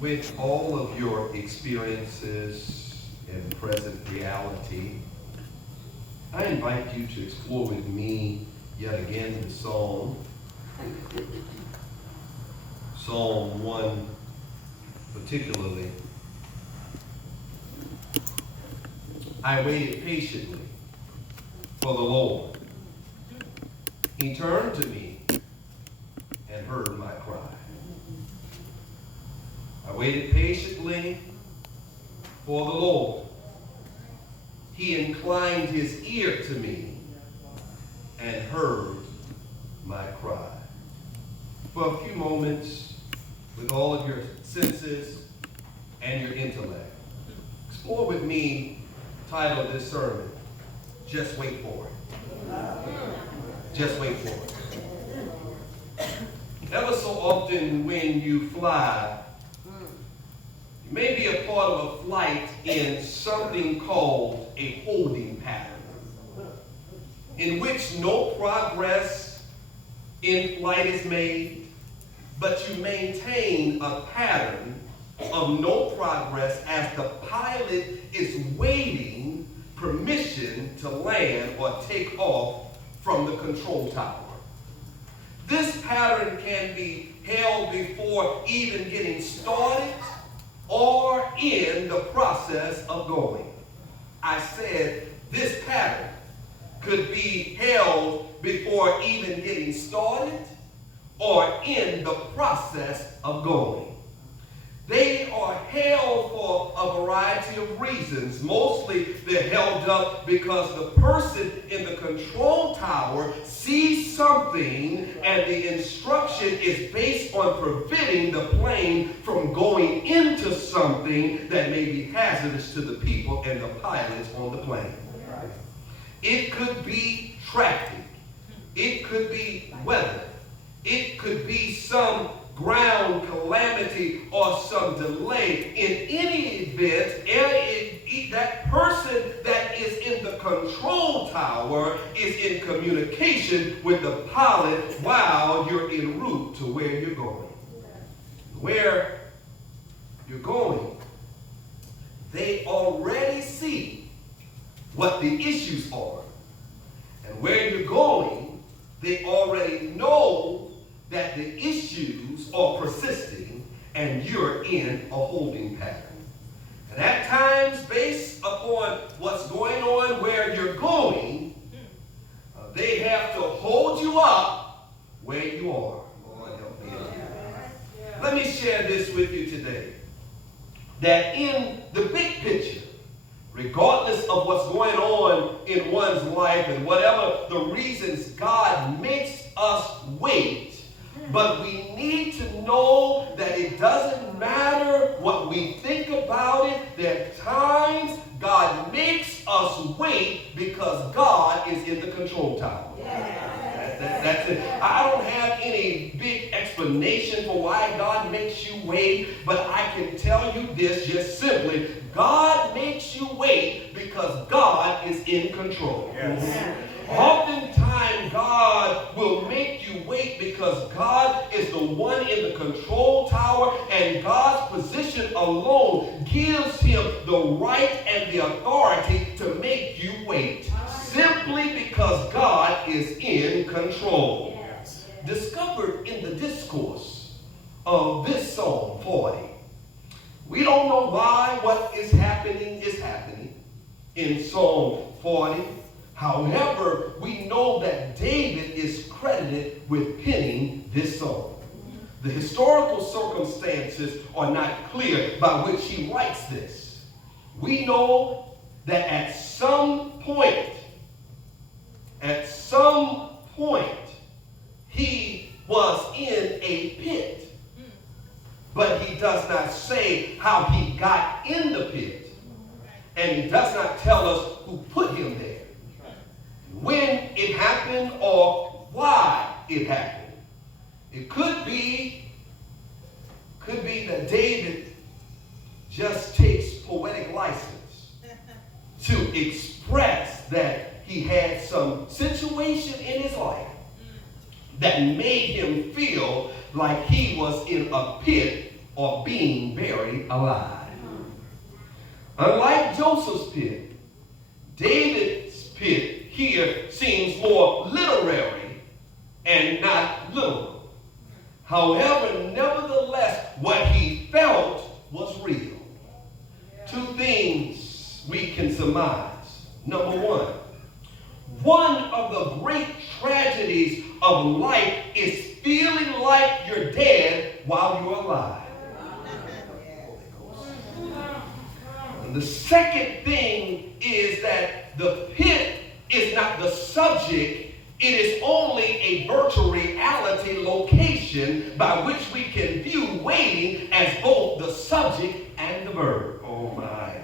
With all of your experiences and present reality, I invite you to explore with me yet again the Psalm 1 particularly. I waited patiently for the Lord. He turned to me and heard my cry. I waited patiently for the Lord. He inclined his ear to me and heard my cry. For a few moments, with all of your senses and your intellect, explore with me the title of this sermon, Just Wait For It. Just wait for it. Ever so often when you fly, you may be a part of a flight in something called a holding pattern, in which no progress in flight is made, but you maintain a pattern of no progress as the pilot is waiting permission to land or take off from the control tower. This pattern can be held before even getting started or in the process of going. I said this pattern could be held before even getting started or in the process of going. They are held for a variety of reasons. Mostly they're held up because the person in the control tower sees something and the instruction is based on preventing the plane from going into something that may be hazardous to the people and the pilots on the plane. It could be traffic. It could be weather. It could be some ground calamity or some delay. In any event, that person that is in the control tower is in communication with the pilot while you're en route to where you're going. Where you're going, they already see what the issues are. And where you're going, they already know that the issues are persisting and you're in a holding pattern. And at times, based upon what's going on where you're going, they have to hold you up where you are. Lord, help me. Let me share this with you today. That in the big picture, regardless of what's going on in one's life and whatever the reasons God makes us wait, but we need to know that it doesn't matter what we think about it. There are times God makes us wait because God is in the control tower. That's it. I don't have any big explanation for why God makes you wait, but I can tell you this just simply. God makes you wait because God is in control. Yes. Oftentimes, God will make you wait because God is the one in the control tower, and God's position alone gives him the right and the authority to make you wait, simply because God is in control. Discovered in the discourse of this Psalm 40, we don't know why what is happening in Psalm 40. However, we know that David is credited with penning this psalm. The historical circumstances are not clear by which he writes this. We know that at some point, he was in a pit. But he does not say how he got in the pit. And he does not tell us who put him there, when it happened, or why it happened. It could be that David just takes poetic license to express that he had some situation in his life that made him feel like he was in a pit or being buried alive. Unlike Joseph's pit, David's pit here seems more literary and not literal. However, nevertheless, what he felt was real. Two things we can surmise. Number one of the great tragedies of life is feeling like you're dead while you're alive. And the second thing is that the pit is not the subject, it is only a virtual reality location by which we can view waiting as both the subject and the verb. Oh my.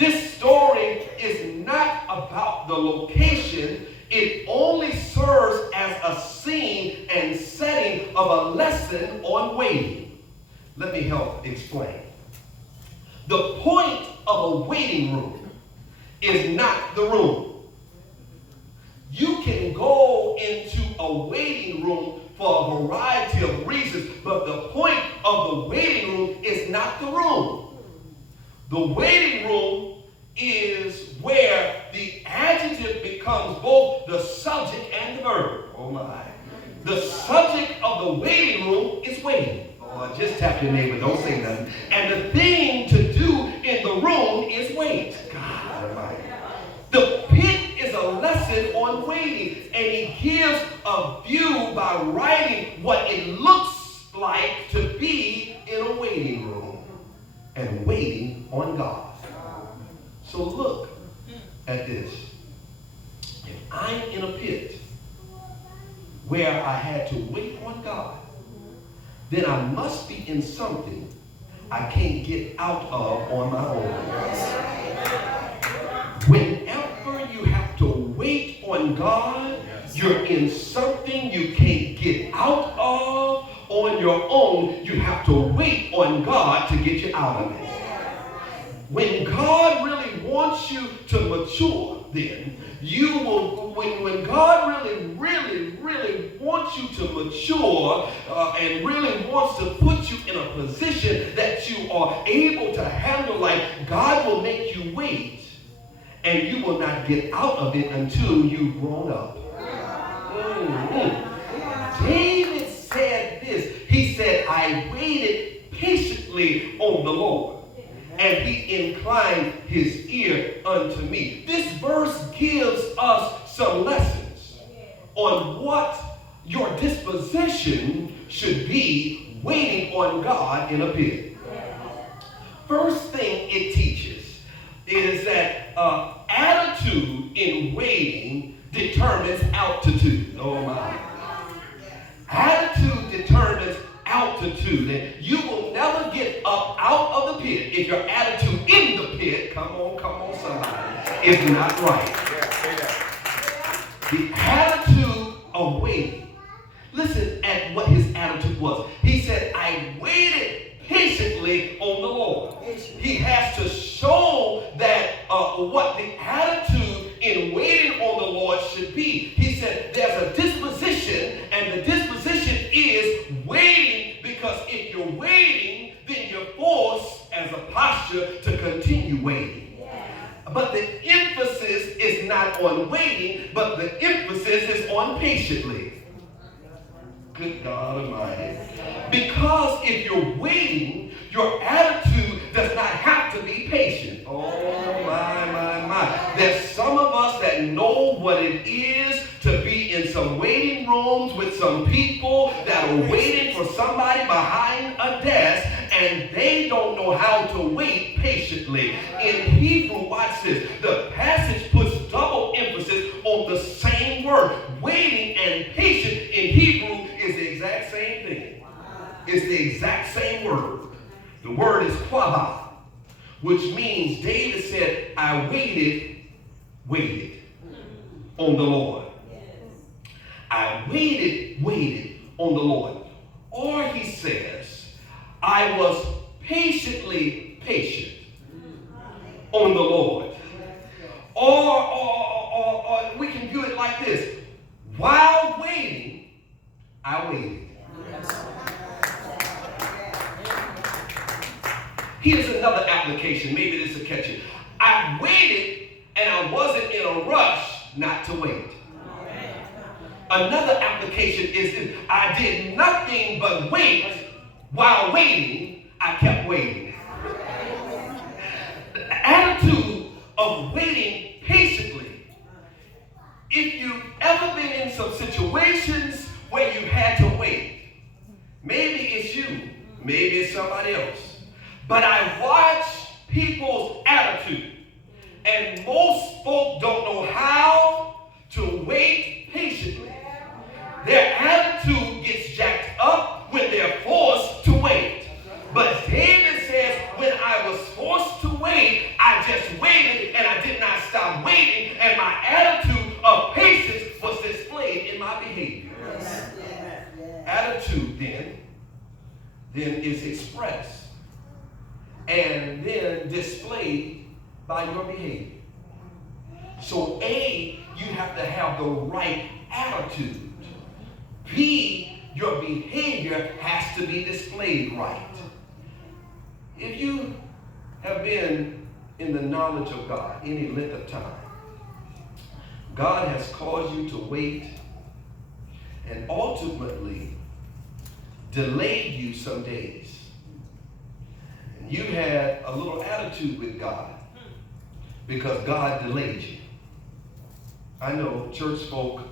This story is not about the location. It only serves as a scene and setting of a lesson on waiting. Let me help explain. The point of a waiting room is not the room. You can go into a waiting room for a variety of reasons, but the point of the waiting room is not the room. The waiting room is where the adjective becomes both the subject and the verb. Oh my. The subject of the waiting room is waiting. Oh, just tap your neighbor, don't say nothing. And the thing to do in the room is wait. God Almighty. The pit is a lesson on waiting, and he gives a view by writing what it looks like to be in a waiting room and waiting on God. So look at this. If I'm in a pit where I had to wait on God, then I must be in something I can't get out of on my own. Whenever you have to wait on God, you're in something you can't get out of on your own. You have to wait on God to get you out of it. When God really wants you to mature, then you will, when God really wants you to mature and really wants to put you in a position that you are able to handle life, God will make you wait, and you will not get out of it until you've grown up. David said this. He said, I waited patiently on the Lord, and he inclined his ear unto me. This verse gives us some lessons on what your disposition should be waiting on God in a pit. First thing it teaches is that attitude in waiting determines altitude. Oh my. Attitude determines altitude, and you will never get up out of the pit if your attitude in the pit, come on somebody, is not right. The attitude of waiting. Listen at what his attitude was. He said, I waited patiently on the Lord. He has to show that what the attitude in waiting on the Lord should be. He said there's a disposition, and the disposition is waiting, because if you're waiting, then you're forced as a posture to continue waiting. But the emphasis is not on waiting, but the emphasis is on patiently. Good God Almighty. Because if you're waiting, your attitude does not have to be patient. Oh my. There's some of us that know what it is to be in some waiting rooms with some people that are waiting for somebody behind a desk, and they don't know how to wait patiently. In Hebrew, watch this, the passage puts double emphasis on the same word. Waiting and patient in Hebrew is the exact same thing. It's the exact same word. The word is kwabah, which means David said, I waited on the Lord. I waited on the Lord. Or he says, I was patiently patient on the Lord. Or we can view it like this. While waiting, I waited. Here's another application. Maybe this will catch you. I waited and I wasn't in a rush not to wait. Another application is this. I did nothing but wait. While waiting, I kept waiting. The attitude of waiting patiently. If you've ever been in some situations where you had to wait, maybe it's you, maybe it's somebody else, but I watch people's attitude, and most folk don't know how to wait patiently. Their attitude gets jacked up when they're forced to wait. But David says, when I was forced to wait, I just waited and I did not stop waiting, and my attitude of patience was displayed in my behavior. Attitude then is expressed and then displayed by your behavior. So A, you have to have the right attitude. B, your behavior has to be displayed right. If you have been in the knowledge of God any length of time, God has caused you to wait and ultimately delayed you some days. And you had a little attitude with God because God delayed you. I know church folk,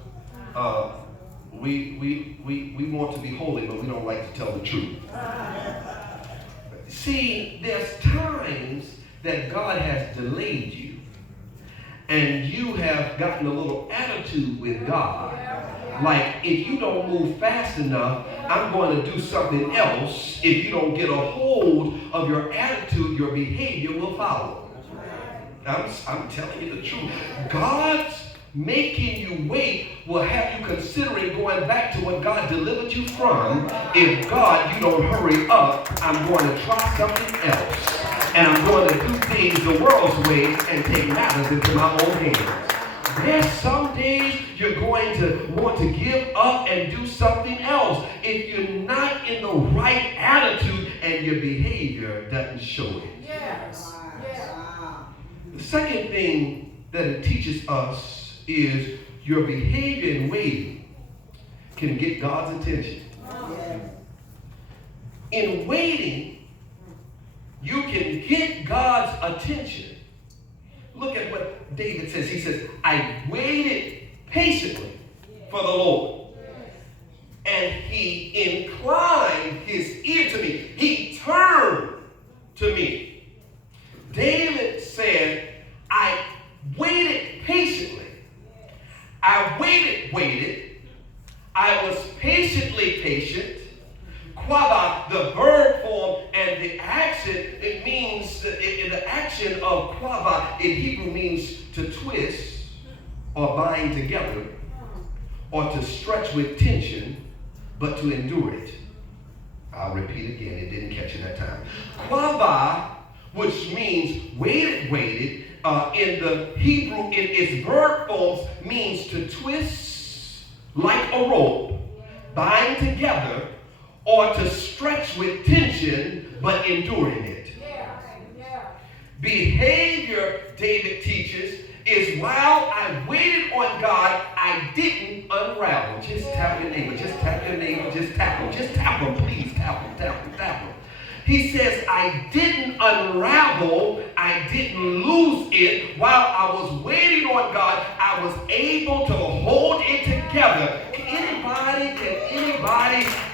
we want to be holy, but we don't like to tell the truth. See, there's times that God has delayed you, and you have gotten a little attitude with God. Like, if you don't move fast enough, I'm going to do something else. If you don't get a hold of your attitude, your behavior will follow. I'm telling you the truth. God's making you wait will have you considering going back to what God delivered you from. If God, you don't hurry up, I'm going to try something else. And I'm going to do things the world's way and take matters into my own hands. There's some days you're going to want to give up and do something else if you're not in the right attitude and your behavior doesn't show it. Yes. The second thing that it teaches us is your behavior in waiting can get God's attention. In waiting, you can get God's attention. Look at what David says. He says, I waited patiently for the Lord, and he inclined his ear to me. He turned to me. David said, I waited patiently. I waited. I was patiently patient. Quava, the verb form, and the action, it means, the action of quava in Hebrew means to twist or bind together or to stretch with tension, but to endure it. I'll repeat again, it didn't catch it that time. Quava, which means waited, in the Hebrew, in its verb forms, means to twist like a rope, bind together, or to stretch with tension, but enduring it. Behavior, David teaches, is while I waited on God, I didn't unravel. Just tap your neighbor, just tap your neighbor, just tap him, please, tap him. He says, I didn't unravel, I didn't lose it. While I was waiting on God, I was able to hold it together. Can anybody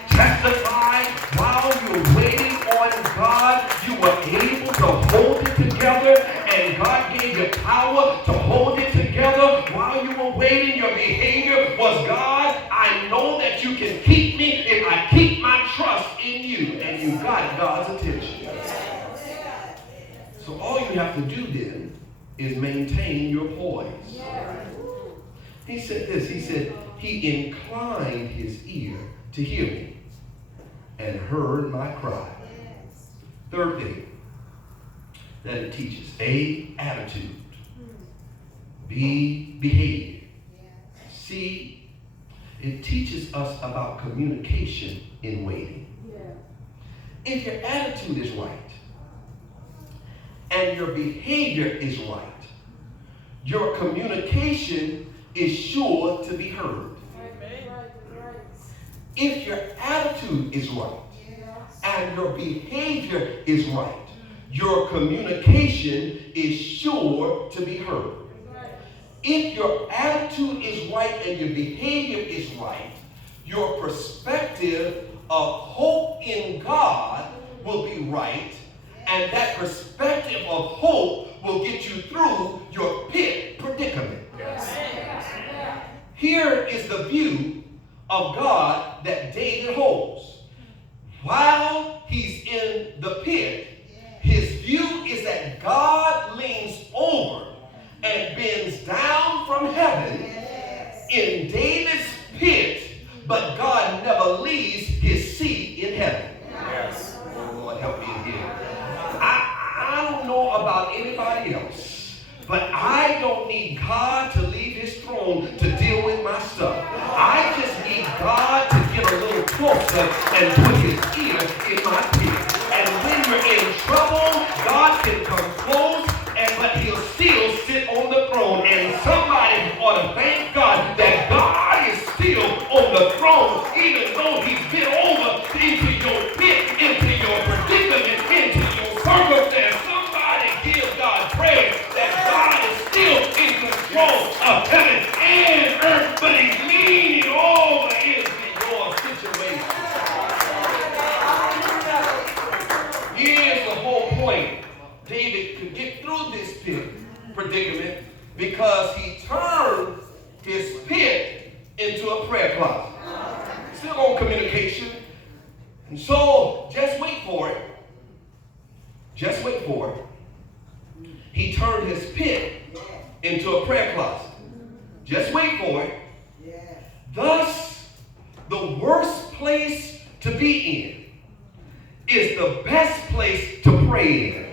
testify while you're waiting on God, you were able to hold it together, and God gave you power to hold it together while you were waiting? Your behavior was, God, I know that you can keep me if I keep my trust in you, and you got God's attention. So all you have to do then is maintain your poise. He said this, he said, he inclined his ear to hear me and heard my cry. Third thing that it teaches, A, attitude. B, behavior. C, it teaches us about communication in waiting. If your attitude is right, and your behavior is right, your communication is sure to be heard. If your attitude is right and your behavior is right, your communication is sure to be heard. If your attitude is right and your behavior is right, your perspective of hope in God will be right, and that perspective of hope will get you through your pit predicament. Here is the view of God that David holds. While he's in the pit, his view is that God leans over and bends down from heaven in David's pit, but God never leaves his seat in heaven. Oh, Lord, help me in here. I don't know about anybody else, but I don't need God to leave his throne to deal with my stuff. I just need God to get a little closer and put his ear in my pit. And when you're in trouble, God can come close, but he'll still sit on the throne. And somebody ought to thank God that God is still on the throne, even though he's been over into your pit, into your predicament, into your circumstance. Somebody give God praise that God is still in control of heaven and earth, but he's leaning over into your situation. Here's the whole point. David could get through this pit predicament because he turned his pit into a prayer closet. Still on communication. And so, just wait for it. Just wait for it. He turned his pit into a prayer closet. Just wait for it. Thus, the worst place to be in is the best place to pray in.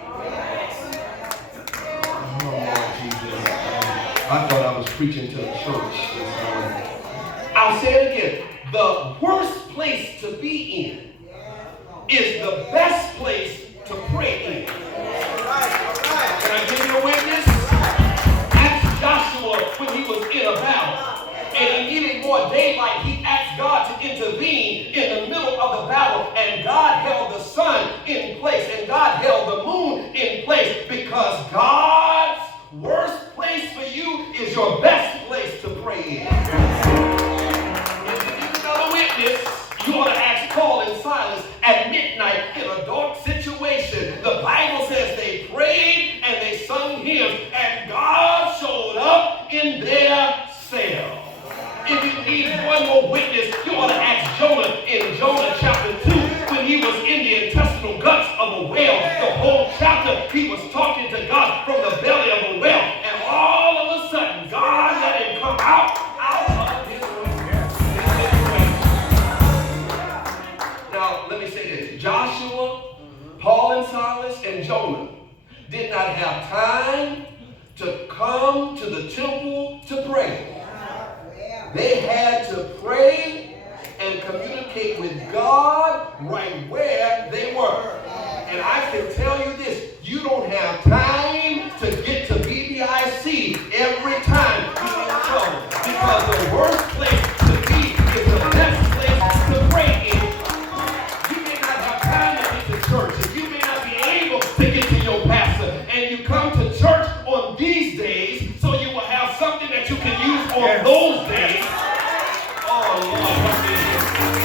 Oh, Lord Jesus. I thought I was preaching to the church this morning. I'll say it again. The worst place to be in is the best place to pray in. Can I give you a witness? Ask Joshua when he was in a battle and he needed more daylight. He asked God to intervene in the middle of the battle, and God held the sun in place and God held the moon in place, because God's worst place for you is your best place to pray in. If you need another witness, you ought to ask Paul and Silas at midnight in a dark situation. The Bible says they prayed and they sung hymns, and God showed up in their cell. If you need one more witness, you ought to ask Jonah in Jonah chapter 2, when he was in the intestinal guts of a whale. The whole chapter, he was talking to God from the belly of a whale, and all of a sudden, God let him come out of his way. Now, let me say this. Joshua, Paul and Silas, and Jonah did not have time to come to the temple to pray. They had to pray and communicate with God right where they were. And I can tell you this, you don't have time to get to BBIC every time you're in trouble, because the worst place to be is the best place to pray in. You may not have time to get to church, and you may not be able to get to your pastor, and you come to church on these days, so you will have something that you can use on those days. Oh, Lord,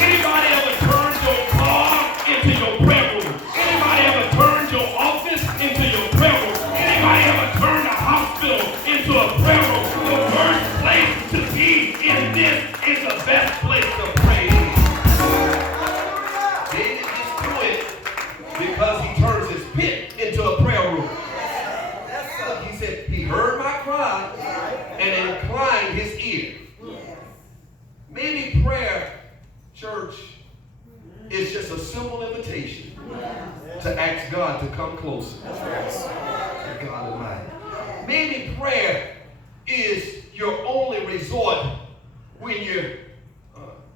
anybody ever turned your car into your prayer room? Anybody ever turned your office into your prayer room? Anybody ever turned a hospital into a prayer room? The worst place to be in this is the best place to pray. David gets through it because he turns his pit into a prayer room. He said, he heard my cry and inclined his ear. Maybe prayer, church, is just a simple invitation to ask God to come closer to God Almighty. Maybe prayer is your only resort when you're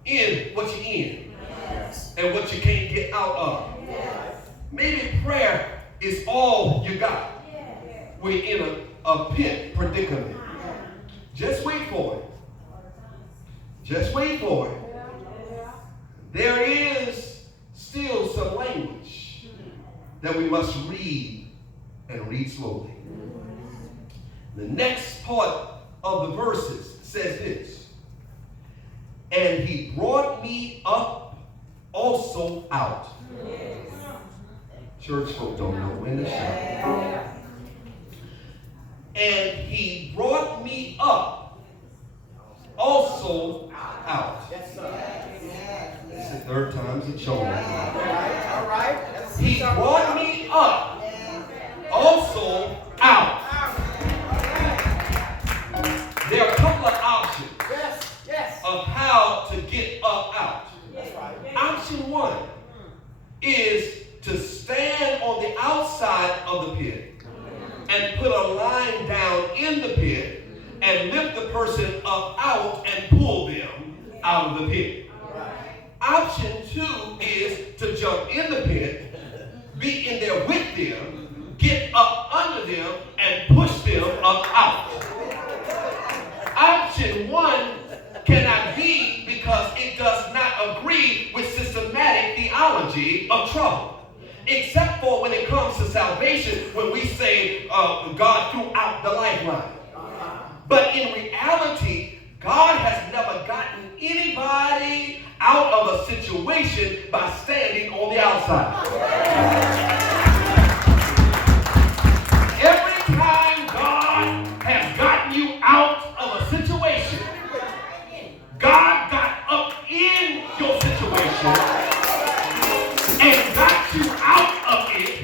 in what you're in and what you can't get out of. Maybe prayer is all you got. we're in a pit predicament. Just wait for it. Just wait for it. There is still some language that we must read and read slowly. The next part of the verses says this. And he brought me up also out. Church folk don't know when to shout. And he brought me up also out. It's the third time's a charm. All right. He brought me up also out. There are a couple of options of how to get up out. Option one is to stand on the outside of the pit and put a line down in the pit and lift the person up out and pull them out of the pit. Option two is to jump in the pit, be in there with them, get up under them, and push them up out. Option one cannot be because it does not agree with systematic theology of trouble. Except for when it comes to salvation, when we say God threw out the lifeline. But in reality, God has never gotten anybody out of a situation by standing on the outside. Every time God has gotten you out of a situation, God got up in your situation and got you out of it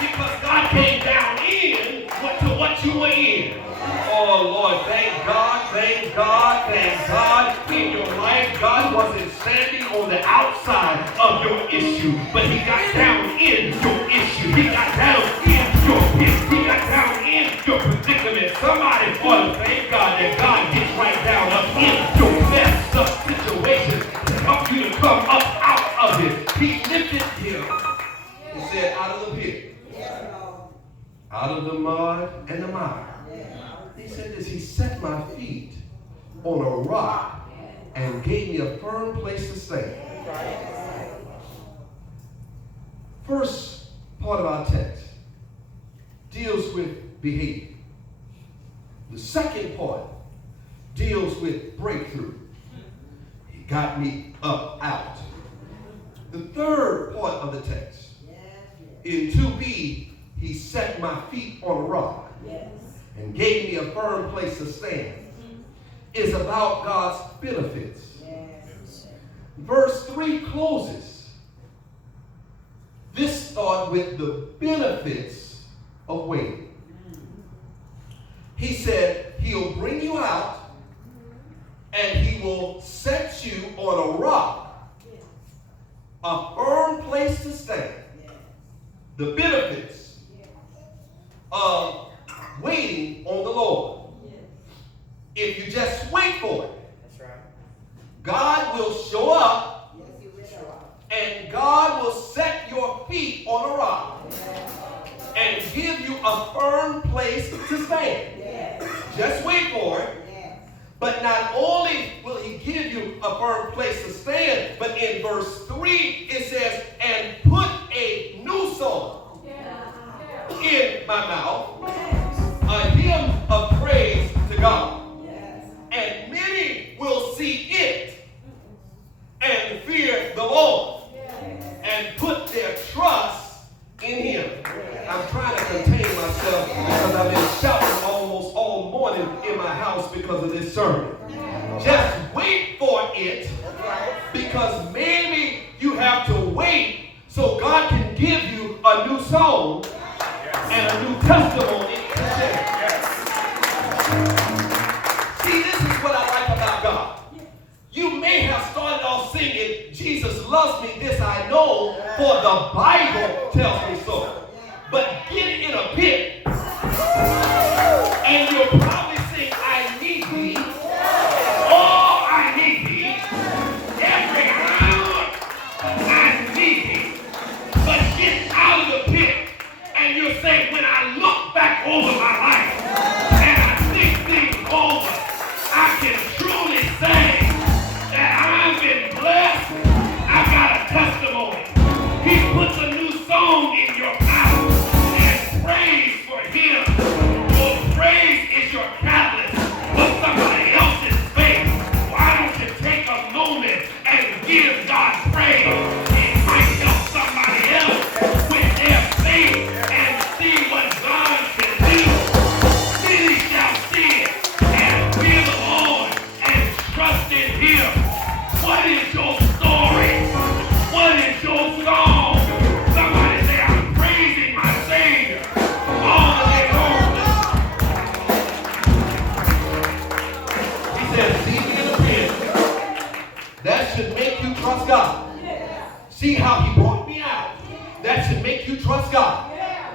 because God came down in to what you were in. Oh Lord, thank God, thank God, thank God. In your life, God wasn't standing on the outside of your issue, but he got down in your issue. He got down in your pit. He got down in your predicament. Somebody ought to thank God that God gets right down up in your messed up situation to help you to come up out of it. He lifted him. He said, out of the pit, out of the mud and the mire. He said this, he set my feet on a rock and gave me a firm place to stand. First part of our text deals with behavior. The second part deals with breakthrough. He got me up out. The third part of the text, in 2b, he set my feet on a rock and gave me a firm place to stand, is about God's benefits. Verse 3 closes this thought with the benefits of waiting. He said he'll bring you out and he will set you on a rock, a firm place to stand. The benefits of waiting on the Lord. If you just wait for it, God will show up, and God will set your feet on a rock and give you a firm place to stand. Just wait for it. But not only will he give you a firm place to stand, but in verse 3 it says, and put a new song in my mouth, a hymn of praise to God. And many will see it and fear the Lord and put their trust in him. I'm trying to contain myself because I've been shouting almost all morning in my house because of this sermon. Just wait for it, because maybe you have to wait so God can give you a new song and a new testimony to share. See, this is what I like about God. You may have started off singing, Jesus loves me, this I know, for the Bible tells me so. But get in a pit, and you'll probably sing, I need thee, oh, I need thee, every hour, I need thee. But get out of the pit, and you'll say, when I look back over my life,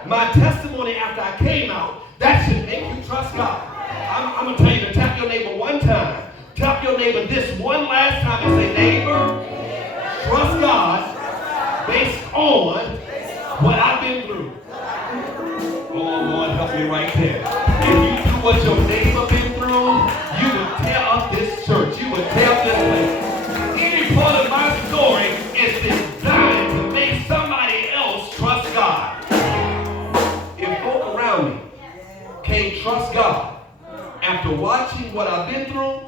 My testimony after I came out, that should make you trust God. I'm going to tell you to tap your neighbor one time. Tap your neighbor this one last time and say, neighbor, trust God based on what I've been through. Oh, Lord, help me right there. If you knew what your neighbor been through, you would tear up this church. You would tear up this place. Any part of my story is designed to make somebody else trust God. If folk around me can't trust God after watching what I've been through,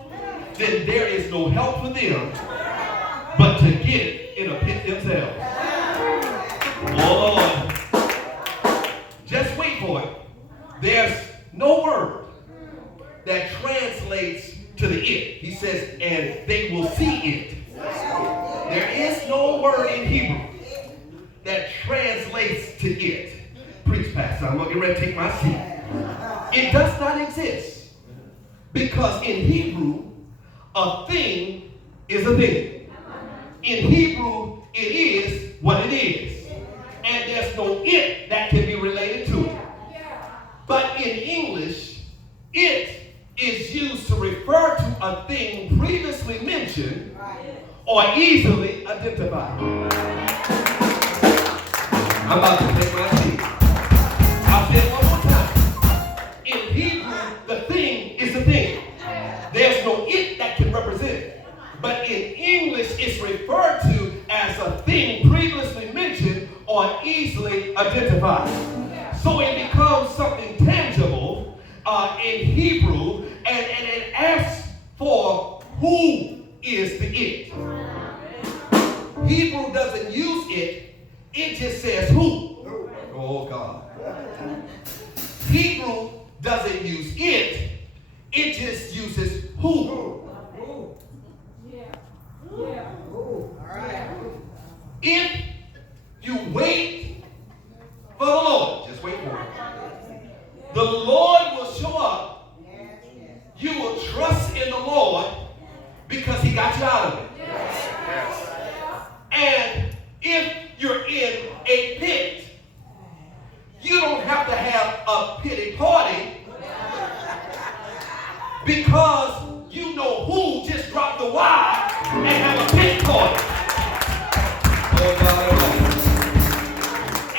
then there is no help for them but to get in a pit themselves. Oh, Lord. Just wait for it. There's no word that translates to the it. He says, and they will see it. There is no word in Hebrew that translates to it. Preach, Pastor. I'm going to get ready to take my seat. It does not exist. Because in Hebrew, a thing is a thing. In Hebrew, it is what it is. And there's no it that can be related to it. But in English, it is used to refer to a thing previously mentioned or easily identified. I'm about to take my seat. I'll say it one more time. In Hebrew, the thing is a thing. There's no it that can represent it. But in English, it's referred to as a thing previously mentioned or easily identified. So it becomes something tangible in Hebrew, and it asks for who is the it. Hebrew doesn't use it, it just says who. Oh, God. Hebrew doesn't use it, it just uses who. If you wait for the Lord, just wait for it. The Lord will show up. You will trust in the Lord because he got you out of it. And if you're in a pit, you don't have to have a pity party because you know who just dropped the wire and have a pit party. Oh, God.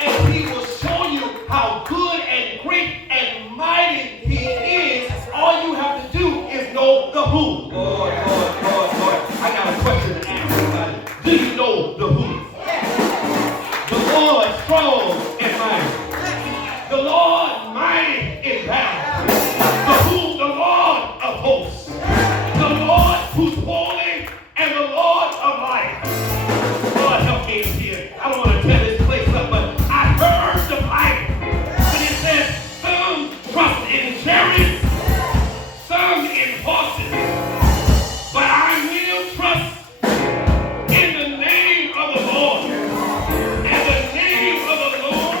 And he will show you how good and great and mighty he is. All you have to do is know the who. Lord. I got a question to ask somebody. Do you know the who? The Lord strong and mighty. The Lord mighty in battle. The who? The Lord of hosts. The Lord who's holy and the Lord of life. Lord, help me in here. I don't want to tear this place up, but I heard the Bible when it says some trust in chariots, some in horses, but I will trust in the name of the Lord. And the name of the Lord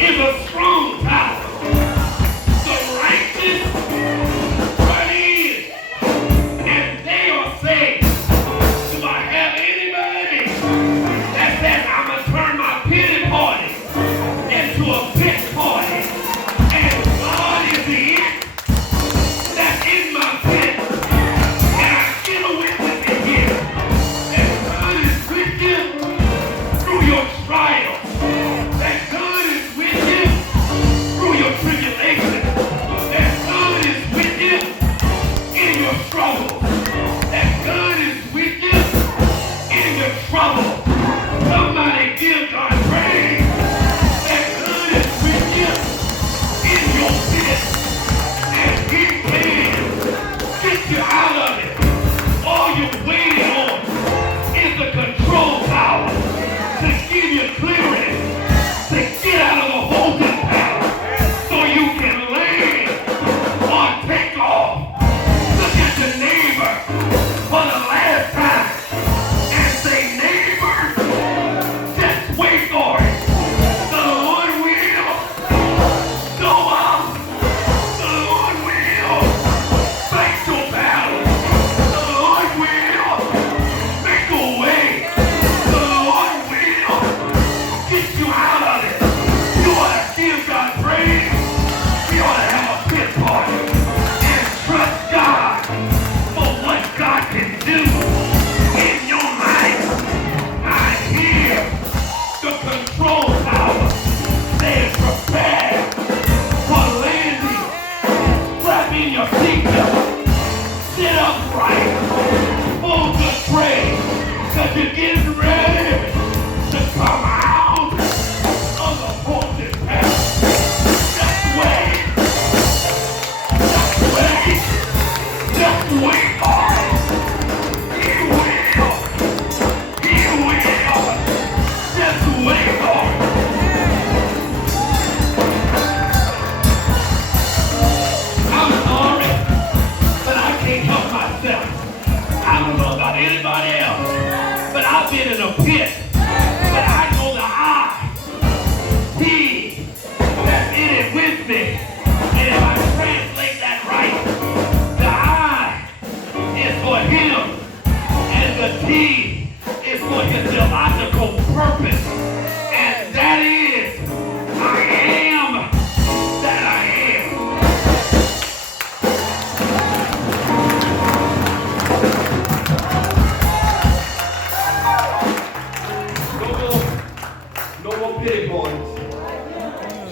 is a strong tower. The righteous run in, and they are saved. Do I have anybody that says I'm going to turn my pity party into a pit party? And God is the it that's in my pit. And I get a witness in here that God is with you through your trials. That God is with you through your tribulation. That God is with you in your trouble. That God is with you in your trouble. Somebody give God praise. That God is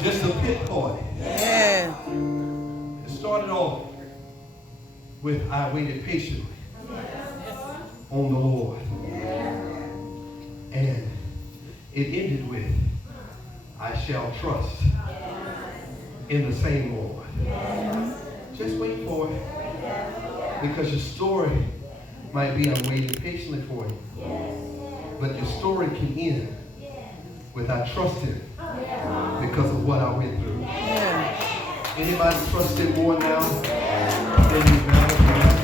Just a pit party. Yeah. It started off with I waited patiently on the Lord. And it ended with I shall trust in the same Lord. Just wait for it. Because your story might be I'm waiting patiently for you. But your story can end with I trust him because of what I went through. Anybody trust him more now than you've ever done?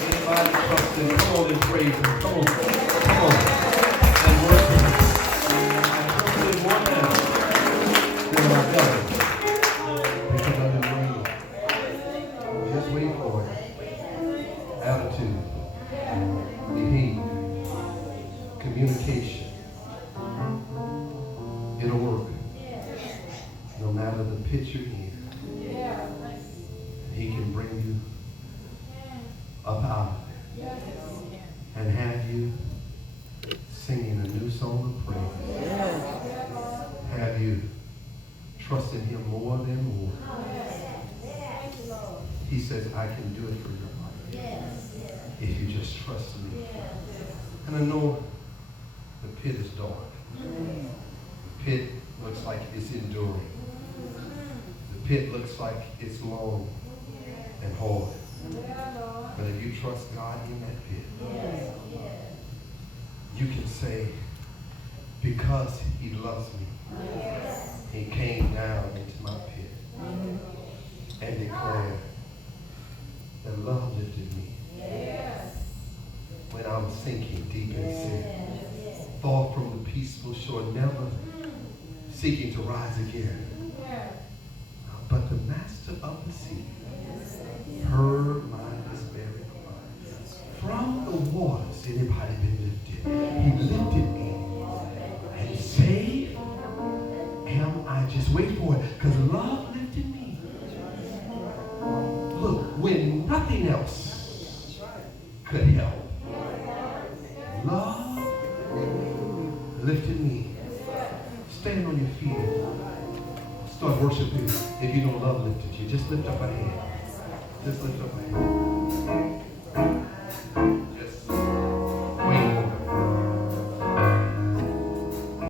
Anybody trust him? Come on and praise him. Come on. Come on. And worship him. I trust him more now than I've done. Because I've been waiting. Just wait for it. Attitude. Behavior. Communication. It'll work. No matter the pit you're in. He can bring you up out of it. And have you singing a new song of praise. Have you trusting him more than more. He says, I can do it for your life. If you just trust me. And I know the pit is dark. The pit looks like it's enduring. The pit looks like it's long and hard. But if you trust God in that pit, you can say, because he loves me, he came down into my pit and declared that love lifted me when I was sinking deep in sin. Far from the peaceful shore, never seeking to rise again. But the master of the sea heard my despairing cry. From the waters, anybody been lifted? He lifted me and saved. Am I just wait for it? Because love lifted me. Look, when nothing else could help, love lifted me. Stand on your feet. Start worshiping. If you don't love lifted you, just lift up a hand. Just lift up a hand.